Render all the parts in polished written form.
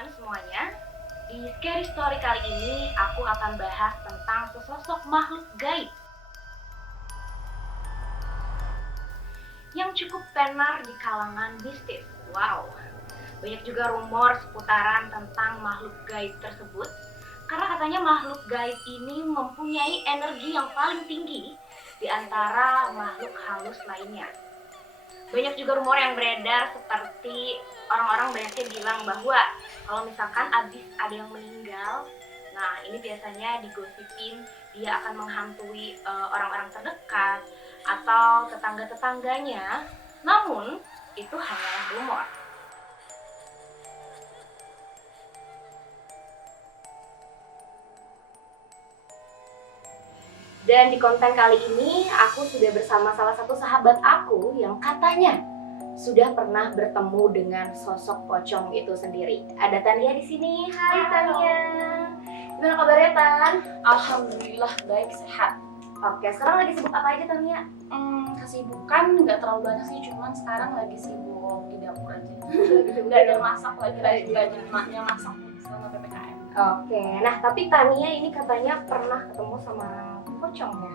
teman-teman semuanya. Di Scary Story kali ini aku akan bahas tentang sesosok makhluk gaib yang cukup tenar di kalangan mistis. Wow, banyak juga rumor seputaran tentang makhluk gaib tersebut karena katanya makhluk gaib ini mempunyai energi yang paling tinggi di antara makhluk halus lainnya. Banyak juga rumor yang beredar seperti orang-orang banyaknya bilang bahwa kalau misalkan abis ada yang meninggal, nah ini biasanya digosipin dia akan menghantui orang-orang terdekat atau tetangga-tetangganya. Namun itu hanyalah rumor. Dan di konten kali ini aku sudah bersama salah satu sahabat aku yang katanya sudah pernah bertemu dengan sosok pocong itu sendiri. Ada Tania di sini. Hai Tania. Gimana kabarnya Tan? Alhamdulillah baik, sehat. Oke, sekarang lagi sibuk apa aja Tania? Kesibukan nggak terlalu banyak sih, cuman sekarang lagi sibuk di dapur aja. Lagi Belajar masak, lagi rajin masak selama PPKM. Oke, nah tapi Tania ini katanya pernah ketemu sama pocong ya?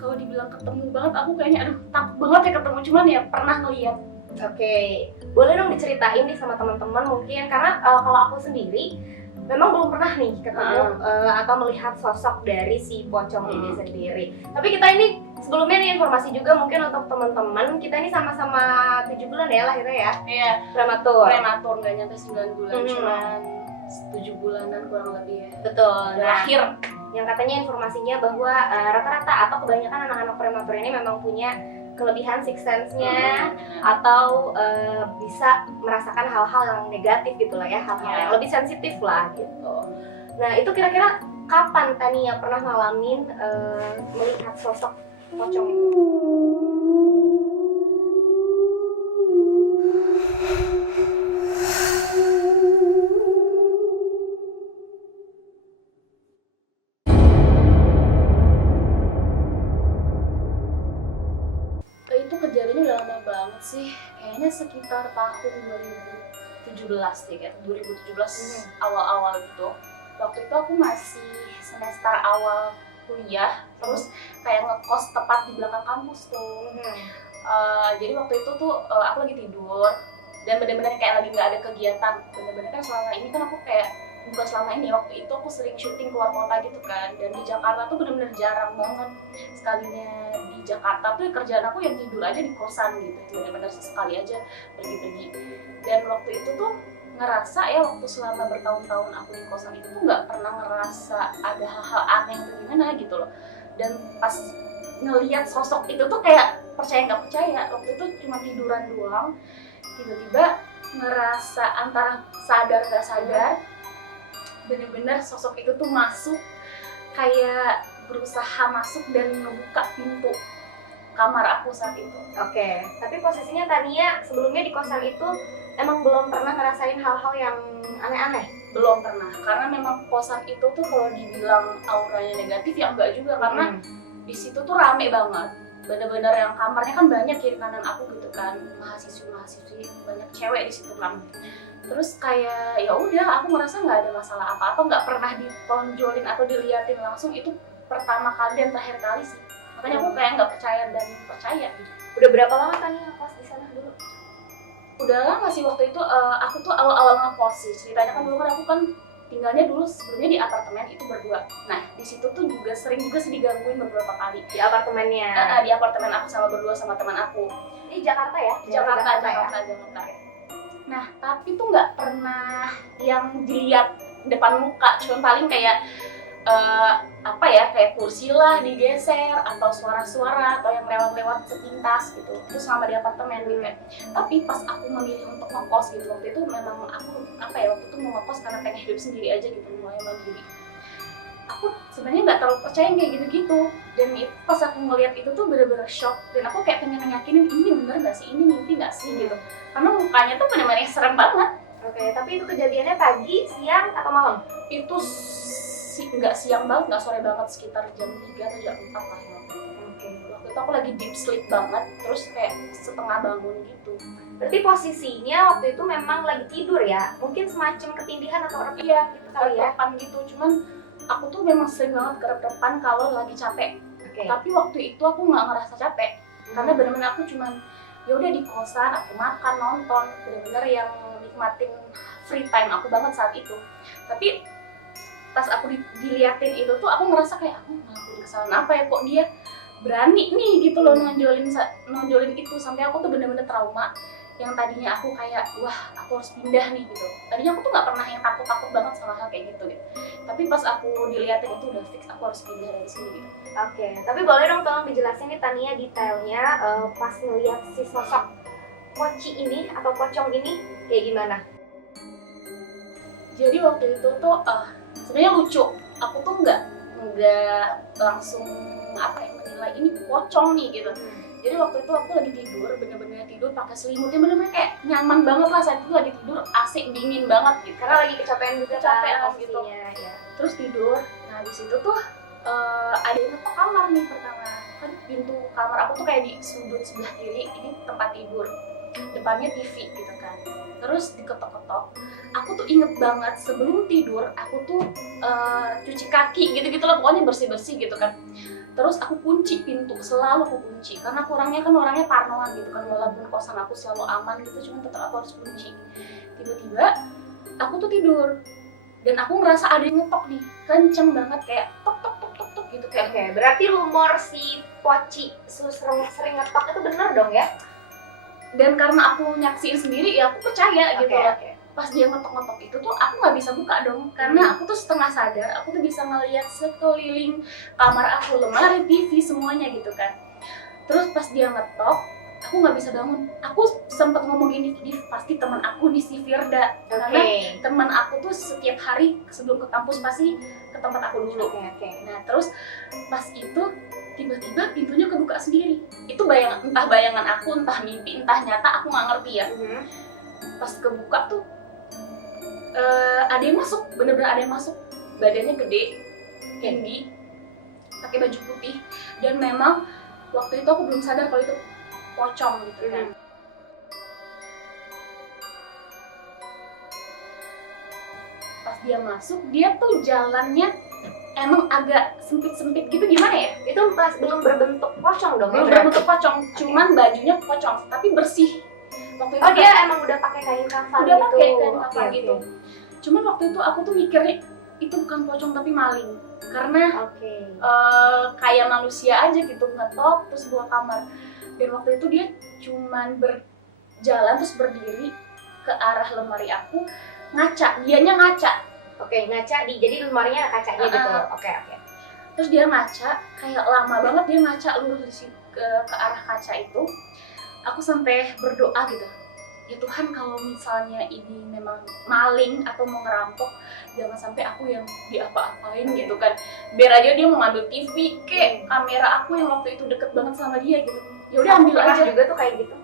Kalau dibilang ketemu banget, aku kayaknya takut banget ya ketemu, cuman ya pernah ngeliat. Oke, boleh dong diceritain nih sama teman-teman mungkin, karena kalau aku sendiri memang belum pernah nih ketemu atau melihat sosok dari si pocong ini sendiri. Tapi kita ini sebelumnya nih informasi juga mungkin untuk teman-teman, kita ini sama-sama 7 bulan ya lahirnya ya? Iya, Prematur. nggak nyampe 9 bulan, cuman 7 bulanan kurang lebih ya. Betul. Terakhir. Yang katanya informasinya bahwa rata-rata atau kebanyakan anak-anak prematur ini memang punya kelebihan sixth sense-nya atau bisa merasakan hal-hal yang negatif gitu lah ya, hal-hal yang lebih sensitif lah gitu. Nah itu kira-kira kapan Tania pernah ngalamin melihat sosok pocong itu? Itu kejadiannya udah lama banget sih, kayaknya sekitar tahun 2017 deh, kayak 2017 awal-awal gitu. Waktu itu aku masih semester awal kuliah, terus kayak ngekos tepat di belakang kampus tuh. Jadi waktu itu tuh aku lagi tidur dan bener-bener kayak lagi nggak ada kegiatan. Bener-bener kan selama ini kan aku kayak bukan selama ini, waktu itu aku sering syuting keluar kota gitu kan, dan di Jakarta tuh bener-bener jarang banget. Sekalinya di Jakarta tuh kerjaan aku yang tidur aja di kosan gitu, bener-bener sekali aja pergi-pergi. Dan waktu itu tuh ngerasa ya, waktu selama bertahun-tahun aku di kosan itu tuh nggak pernah ngerasa ada hal-hal aneh atau gimana gitu loh. Dan pas ngelihat sosok itu tuh kayak percaya nggak percaya, waktu itu cuma tiduran doang, tiba-tiba ngerasa antara sadar nggak sadar, bener-bener sosok itu tuh masuk, kayak berusaha masuk dan ngebuka pintu kamar aku saat itu. Oke, tapi posisinya Tania sebelumnya di kosan itu emang belum pernah ngerasain hal-hal yang aneh-aneh? Belum pernah, karena memang kosan itu tuh kalau dibilang auranya negatif ya enggak juga, karena di situ tuh rame banget. Bener-bener yang kamarnya kan banyak kiri kanan aku gitu kan, mahasiswi banyak cewek di situ kan. Terus kayak ya udah, aku merasa nggak ada masalah apa-apa, nggak pernah ditonjolin atau diliatin langsung. Itu pertama kali dan terakhir kali sih, makanya aku kayak nggak percaya dan percaya gitu. Udah berapa lama Tania pas di sana dulu? Udah lama sih, waktu itu aku tuh awal-awal ngekos sih. Ceritanya kan dulu kan aku kan tinggalnya dulu sebelumnya di apartemen itu berdua. Nah di situ tuh juga sering juga sih digangguin beberapa kali Di apartemennya? di apartemen aku sama berdua sama teman aku. Di Jakarta ya? Jakarta. Ya? Nah tapi tuh nggak pernah yang dilihat depan muka, cuma paling kayak apa ya, kayak kursi lah digeser atau suara-suara atau yang lewat-lewat sepintas gitu. Terus selama di apartemen gitu kan. Tapi pas aku memilih untuk ngekos gitu, waktu itu memang aku waktu itu mau ngekos karena pengen hidup sendiri aja gitu, mulai mandiri. Aku sebenarnya nggak terlalu percaya kayak gitu-gitu, dan itu pas aku ngeliat itu tuh bener-bener shock, dan aku kayak pengen yakinin ini bener nggak sih, ini mimpi nggak sih gitu, karena mukanya tuh bener-bener serem banget. Oke, tapi itu kejadiannya pagi, siang, atau malam? Itu nggak siang banget, nggak sore banget, sekitar jam 3 atau jam 4 lah ya. Oke. Waktu itu aku lagi deep sleep banget, terus kayak setengah bangun gitu. Berarti posisinya waktu itu memang lagi tidur ya? Mungkin semacam ketindihan atau apa Iya, gitu kali ya? rep-repan gitu. Cuman aku tuh memang sering banget kerep-repan kalau lagi capek. Oke. Tapi waktu itu aku nggak ngerasa capek, karena benar-benar aku cuman ya udah di kosan, aku makan, nonton, benar-benar yang nikmatin free time aku banget saat itu. Tapi pas aku diliatin itu tuh aku ngerasa kayak aku ngelakuin kesalahan apa ya, kok dia berani nih gitu loh nonjolin itu, sampai aku tuh bener-bener trauma. Yang tadinya aku kayak wah aku harus pindah nih gitu, tadinya aku tuh nggak pernah yang takut banget sama hal kayak gitu. Tapi pas aku diliatin itu udah fix aku harus pindah dari sini gitu. Oke, tapi boleh dong tolong dijelasin nih Tania detailnya pas ngeliat si sosok Poci ini atau pocong ini kayak gimana? Jadi waktu itu tuh sebenarnya lucu, aku tuh nggak langsung apa ya menilai ini pocong nih gitu. Jadi waktu itu aku lagi tidur, bener-bener tidur pakai selimutnya, bener-bener kayak nyaman banget lah saat itu lagi tidur, AC dingin banget gitu. Karena lagi kecapean juga Kecapean kan gitu. posisinya, ya. Terus tidur, nah habis itu tuh ada yang ngetok kamar nih pertama. Kan pintu kamar aku tuh kayak di sudut sebelah kiri, ini tempat tidur. Depannya TV gitu kan. Terus diketok-ketok. Aku tuh inget banget sebelum tidur aku tuh cuci kaki gitu-gitu lah, pokoknya bersih-bersih gitu kan. Terus aku kunci pintu, selalu aku kunci karena aku orangnya parnoan gitu kan, walaupun kosan aku selalu aman gitu, cuma tetap aku harus kunci. Tiba-tiba aku tuh tidur dan aku ngerasa ada yang ngetok nih, kenceng banget kayak tok tok tok tok tok gitu kayak. Oke, berarti rumor si Poci sering ngetok itu bener dong ya? Dan karena aku nyaksiin sendiri ya aku percaya gitu lah. Oke. Pas dia ngetok-ngetok itu tuh aku nggak bisa buka dong, karena aku tuh setengah sadar, aku tuh bisa ngeliat sekeliling kamar aku, lemari, TV, semuanya gitu kan. Terus pas dia ngetok, aku nggak bisa bangun. Aku sempet ngomong gini, Div, pasti teman aku nih si Firda. Karena teman aku tuh setiap hari sebelum ke kampus pasti ke tempat aku dulu. Oke. Nah terus pas itu tiba-tiba pintunya kebuka sendiri. Itu entah bayangan aku, entah mimpi, entah nyata, aku nggak ngerti ya. Pas kebuka tuh ada yang masuk, bener-bener ada yang masuk. Badannya gede, tinggi, pakai baju putih, dan memang waktu itu aku belum sadar kalau itu pocong gitu kan. Pas dia masuk, dia tuh jalannya emang agak sempit-sempit gitu, gimana ya? Itu pas belum berbentuk pocong dong? Belum berbentuk pocong, cuman bajunya pocong, tapi bersih. Waktu itu dia emang udah pakai kain kafan udah gitu? Pakai kain kafan gitu. Cuman waktu itu aku tuh mikirnya itu bukan pocong tapi maling, karena kayak manusia aja gitu, ngetok terus buka kamar. Dan waktu itu dia cuman berjalan terus berdiri ke arah lemari aku, dianya ngaca. Ngaca jadi lemarinya ada kacanya gitu. Oke. Terus dia ngaca, kayak lama banget dia ngaca lurus ke arah kaca itu. Aku sampai berdoa gitu, ya Tuhan, kalau misalnya ini memang maling atau mau ngerampok, jangan sampai aku yang diapa-apain gitu kan. Biar aja dia mau ngambil TV kek, kamera aku yang waktu itu deket banget sama dia gitu, ya udah ambil aja juga tuh kayak gitu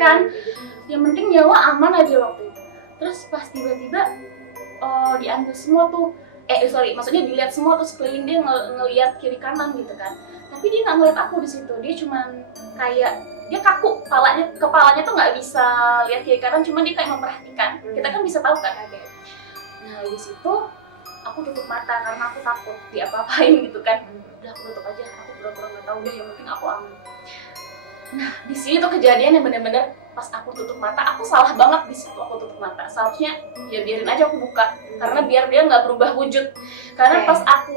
kan. Yang penting nyawa aman aja waktu itu. Terus pas tiba-tiba diambil semua tuh, maksudnya dilihat semua tuh sekeliling dia, ngelihat kiri kanan gitu kan. Tapi dia nggak ngeliat aku di situ, dia cuman kayak dia kaku, kepalanya tuh nggak bisa lihat kiri kanan, cuma dia kayak memperhatikan. Kita kan bisa tahu kan. Nah di situ aku tutup mata karena aku takut diapa-apain gitu kan. Udah aku tutup aja, aku pura-pura nggak tahu deh, yang penting aku aman. Nah di sini tuh kejadian yang bener-bener pas aku tutup mata, aku salah banget di situ aku tutup mata. Seharusnya ya biarin aja aku buka, karena biar dia nggak berubah wujud. Karena pas aku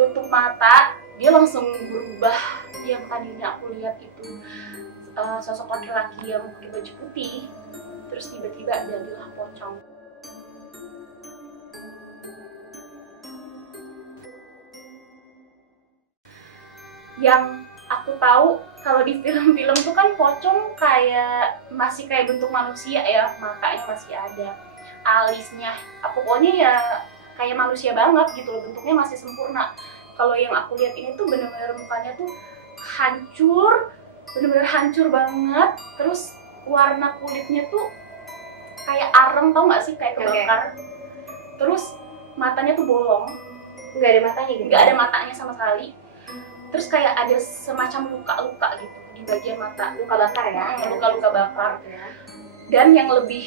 tutup mata, dia langsung berubah. Yang tadinya aku lihat itu sosok laki-laki yang pakai baju putih, terus tiba-tiba jadilah pocong. Yang aku tahu kalau di film-film tuh kan pocong masih kayak bentuk manusia ya, matanya masih ada, alisnya, pokoknya ya kayak manusia banget gitu loh, bentuknya masih sempurna. Kalau yang aku lihat ini tuh bener-bener mukanya tuh hancur, bener-bener hancur banget. Terus warna kulitnya tuh kayak areng, tau gak sih, kayak kebakar. Terus matanya tuh bolong, nggak ada matanya gitu? Nggak ada matanya sama sekali. terus kayak ada semacam luka-luka gitu di bagian mata, Luka bakar ya? luka-luka bakar. Dan yang lebih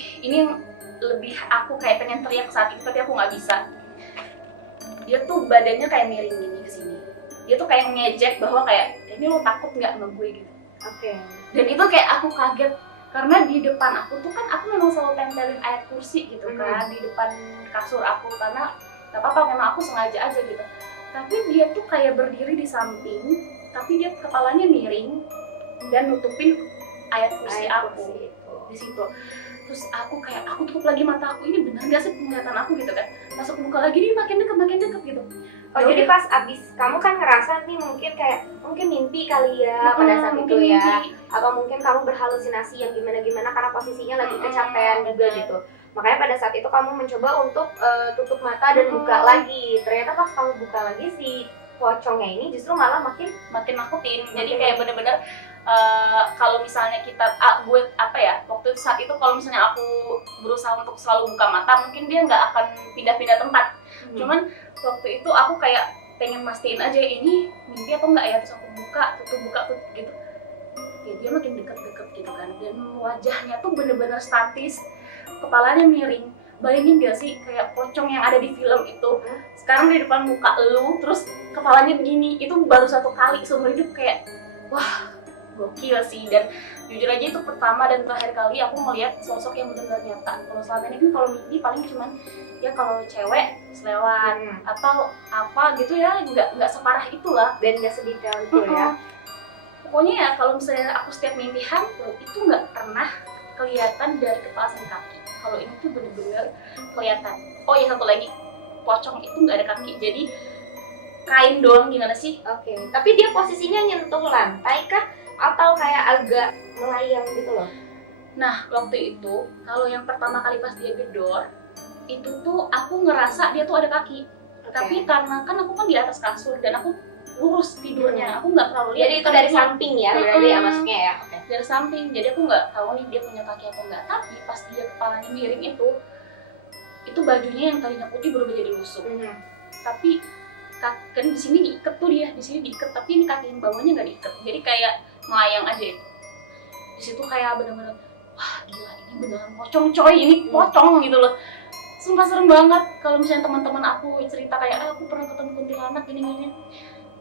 aku kayak pengen teriak saat itu tapi aku nggak bisa. Dia tuh badannya kayak miring gini ke sini. Dia tuh kayak ngejek bahwa kayak ini lo takut nggak sama gue gitu. Dan itu kayak aku kaget karena di depan aku tuh kan aku memang selalu tempelin ayat kursi gitu kan di depan kasur aku karena nggak apa-apa, memang aku sengaja aja gitu. Tapi dia tuh kayak berdiri di samping, tapi dia kepalanya miring dan nutupin ayat kursi aku di situ. Terus aku kayak, aku tutup lagi mata aku, ini benar gak sih penglihatan aku gitu kan. Pas aku buka lagi, dia makin deket gitu. Jadi pas abis kamu kan ngerasa nih mungkin mimpi kali ya pada saat itu ya, atau mungkin kamu berhalusinasi yang gimana karena posisinya lagi kecapean juga gitu. Makanya pada saat itu kamu mencoba untuk tutup mata dan buka lagi. Ternyata pas kamu buka lagi si pocongnya ini justru malah makin nakutin. Jadi kayak bener-bener kalau misalnya waktu itu saat itu kalau misalnya aku berusaha untuk selalu buka mata, mungkin dia nggak akan pindah-pindah tempat. Cuman waktu itu aku kayak pengen mastiin aja ini mimpi atau enggak ya, terus aku buka tutup gitu. Ya dia makin deket-deket gitu kan, dan wajahnya tuh bener-bener statis, kepalanya miring. Bayangin gak sih kayak pocong yang ada di film itu sekarang di depan muka lu, terus kepalanya begini. Itu baru satu kali seumur hidup, kayak wah gokil sih. Dan jujur aja itu pertama dan terakhir kali aku melihat sosok yang benar-benar nyata. Kalau selama ini kan kalau mimpi paling cuman ya kalau cewek selewat atau apa gitu ya, nggak separah itulah dan nggak sedetail itu ya. Pokoknya ya kalau misalnya aku setiap mimpi hantu itu nggak pernah kelihatan dari kepala sampai kaki. Kalau ini tuh bener-bener kelihatan. Oh ya, satu lagi, pocong itu nggak ada kaki, jadi kain doang. Gimana sih? Tapi dia posisinya nyentuh lantai kah? Atau kayak agak melayang gitu loh? Nah, waktu itu, kalau yang pertama kali pas dia gedor, itu tuh aku ngerasa dia tuh ada kaki. Tapi karena kan aku kan di atas kasur dan aku lurus tidurnya, aku nggak terlalu lihat. Jadi itu dari samping ya, berarti ya maksudnya ya? Dari samping, jadi aku nggak tahu nih dia punya kaki atau enggak. Tapi pas dia kepalanya miring itu bajunya yang tadinya putih berubah jadi lusuh. Tapi kan di sini diikat tuh dia, di sini diikat, tapi ini kaki yang bawahnya nggak diikat, jadi kayak melayang aja itu. Di situ kayak bener-bener, wah gila ini beneran pocong coy, ini pocong gitu loh. Sumpah serem banget. Kalau misalnya teman-teman aku cerita kayak aku pernah ketemu kuntilanak gini-gini,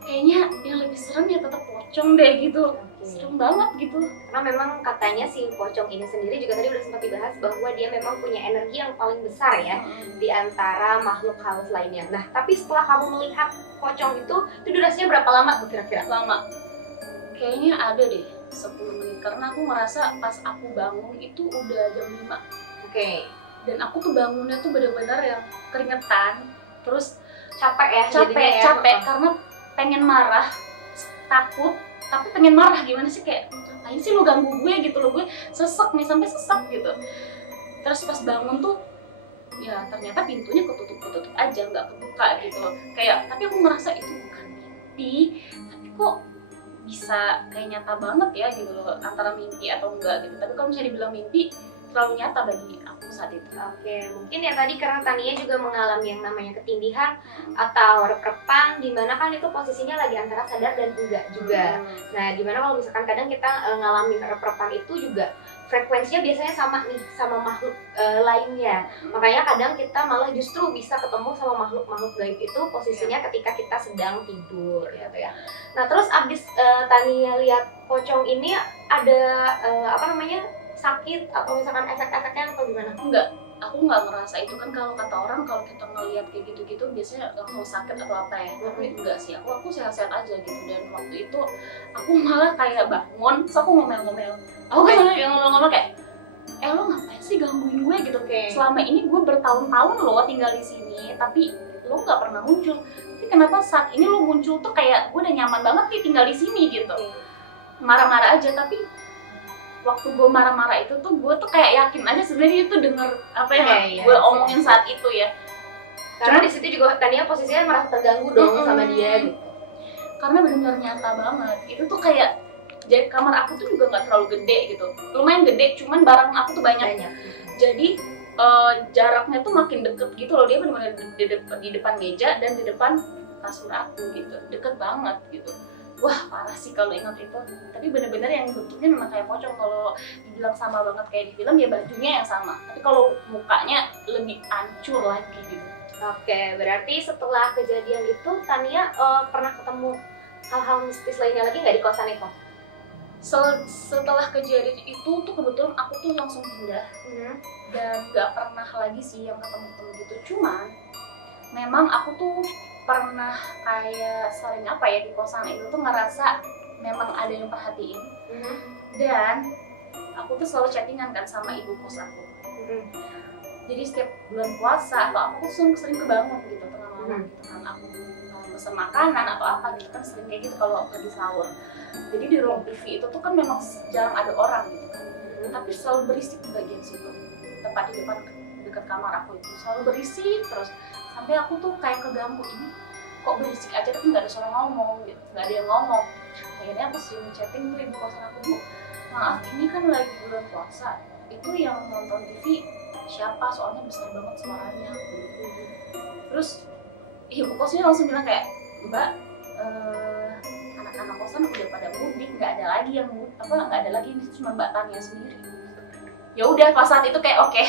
kayaknya yang lebih serem ya tetap pocong deh gitu. Serem banget gitu. Karena memang katanya si pocong ini sendiri juga tadi udah sempat dibahas bahwa dia memang punya energi yang paling besar ya di antara makhluk halus lainnya. Nah, tapi setelah kamu melihat pocong itu durasinya berapa lama tuh kira-kira? Lama. Kayaknya ada deh 10 menit karena aku merasa pas aku bangun itu udah jam 5. Dan aku tuh bangunnya tuh bener-bener yang keringetan, terus capek karena pengen marah, takut, tapi pengen marah. Gimana sih, kayak ngapain sih lu ganggu gue gitu loh, gue sesek nih, sampai sesek gitu. Terus pas bangun tuh ya ternyata pintunya ketutup aja, nggak kebuka gitu. Kayak tapi aku merasa itu bukan mimpi, tapi kok bisa kayak nyata banget ya gitu loh, antara mimpi atau enggak gitu. Tapi kalau misalnya dibilang mimpi, terlalu nyata bagi aku saat itu. Mungkin ya tadi karena Tania juga mengalami yang namanya ketindihan atau rep-repan, dimana kan itu posisinya lagi antara sadar dan enggak juga. Nah, dimana kalau misalkan kadang kita ngalamin rep-repan itu juga frekuensinya biasanya sama nih sama makhluk lainnya. Makanya kadang kita malah justru bisa ketemu sama makhluk gaib itu posisinya ketika kita sedang tidur gitu ya. Nah, terus abis Tania lihat pocong ini ada sakit atau misalkan efek-efeknya atau gimana? Enggak, aku nggak ngerasa itu kan. Kalau kata orang kalau kita ngelihat kayak gitu-gitu biasanya langsung sakit atau apa ya. Tapi enggak sih, aku sehat-sehat aja gitu. Dan waktu itu aku malah kayak bangun, terus aku ngomel-ngomel. Aku kan ngomel-ngomel kayak, lo ngapain sih gangguin gue gitu. Selama ini gue bertahun-tahun lo tinggal di sini, tapi lo nggak pernah muncul. Tapi kenapa saat ini lo muncul tuh kayak gue udah nyaman banget nih tinggal di sini gitu. Marah-marah aja, tapi waktu gue marah-marah itu tuh gue tuh kayak yakin aja sebenarnya itu denger apa yang gue omongin saat itu ya. Karena di situ juga Tania posisinya merasa terganggu dong sama dia gitu. Karena benar-benar nyata banget. Itu tuh kayak, jadi kamar aku tuh juga nggak terlalu gede gitu, lumayan gede, cuman barang aku tuh banyak. Jadi jaraknya tuh makin deket gitu loh. Dia benar-benar di depan meja dan di depan kasur aku gitu, deket banget gitu. wah parah sih kalau ingat itu. Tapi bener-bener yang bentuknya memang kayak pocong. Kalau dibilang sama banget kayak di film ya bajunya yang sama, tapi kalau mukanya lebih hancur lagi gitu. Oke, berarti setelah kejadian itu Tania pernah ketemu hal-hal mistis lainnya lagi nggak di kosan itu? Setelah kejadian itu tuh kebetulan aku tuh langsung pindah dan gak pernah lagi sih yang ketemu-ketemu gitu. Cuman memang aku tuh pernah kayak sering apa ya di kosan itu tuh ngerasa memang ada yang perhatiin. Dan aku tuh selalu chattingan kan sama ibu kos aku. Jadi setiap bulan puasa atau aku tuh sering kebangun gitu tengah malam gitu kan, aku pesan makanan atau apa gitu kan, sering kayak gitu kalau lagi sahur. Jadi di ruang TV itu tuh kan memang jarang ada orang gitu kan, tapi selalu berisik di bagian situ, tepat di depan dekat kamar aku itu selalu berisik terus, sampai aku tuh kayak keganggu, ini kok berisik aja tapi nggak ada suara ngomong gitu, nggak ada yang ngomong. Akhirnya aku sering chatting tuh ibu kosan aku, Bu, maaf ini kan lagi bulan puasa, itu yang nonton TV siapa, soalnya besar banget suaranya. Terus ibu kosnya langsung bilang kayak, Mbak, anak-anak kosan udah pada mudik, nggak ada lagi yang nggak ada lagi, ini cuma Mbak Tania sendiri. Ya udah pas saat itu kayak oke,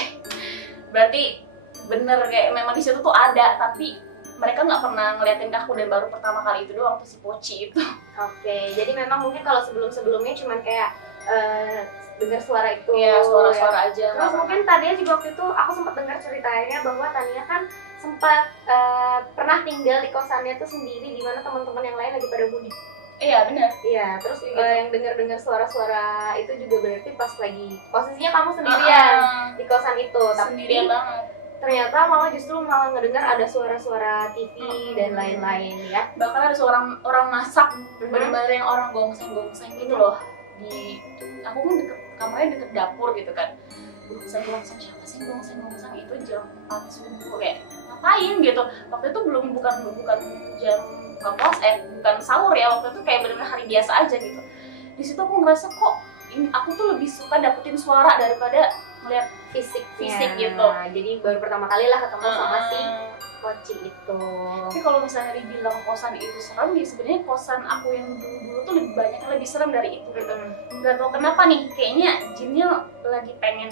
berarti bener kayak memang di situ tuh ada, tapi mereka nggak pernah ngeliatin ke aku, dan baru pertama kali itu doang tuh si Poci itu. Oke, jadi memang mungkin kalau sebelumnya cuman kayak dengar suara itu. Iya, suara-suara ya. aja. Terus mungkin Tania juga waktu itu aku sempat dengar ceritanya bahwa Tania kan sempat pernah tinggal di kosannya tuh sendiri, di mana teman-teman yang lain lagi pada mudik. Iya benar. Iya, terus yang dengar suara-suara itu juga berarti pas lagi posisinya kamu sendirian di kosan itu, tapi sendirian banget. Ternyata malah ngedengar ada suara-suara TV dan lain-lain ya. Bahkan ada seorang orang masak, benar-benar yang orang gongseng gitu loh. Aku kan kamarnya deket dapur gitu kan. Gongseng siapa sih gongseng itu jam 4 subuh kayak ngapain gitu. Waktu itu bukan jam bukan sahur ya, waktu itu kayak benar-benar hari biasa aja gitu. Di situ aku ngerasa kok aku tuh lebih suka dapetin suara daripada melihat fisik gitu. Jadi baru pertama kali lah ketemu sama si Poci itu. Tapi kalau misalnya dibilang kosan itu serem, ya sebenarnya kosan aku yang dulu tuh lebih serem dari itu gitu. Nggak tahu kenapa nih, kayaknya jinnya lagi pengen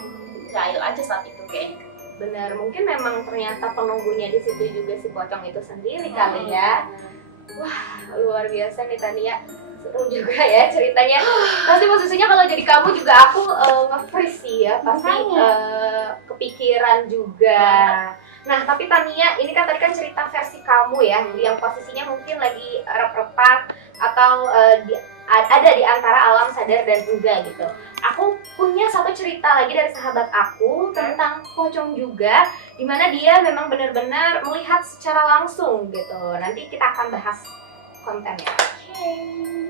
jahil aja saat itu kayaknya. Benar, mungkin memang ternyata penunggunya di situ juga si pocong itu sendiri kali ya. Wah, luar biasa nih Tania. Seru juga ya ceritanya. Pasti posisinya kalau jadi kamu juga aku nge-freeze sih ya. Pasti kepikiran juga. Nah, tapi Tania, ini kan tadi kan cerita versi kamu ya, yang posisinya mungkin lagi rep-repan atau ada di antara alam sadar dan enggak gitu. Aku punya satu cerita lagi dari sahabat aku tentang pocong juga, dimana dia memang benar-benar melihat secara langsung gitu. Nanti kita akan bahas kontennya. Okay.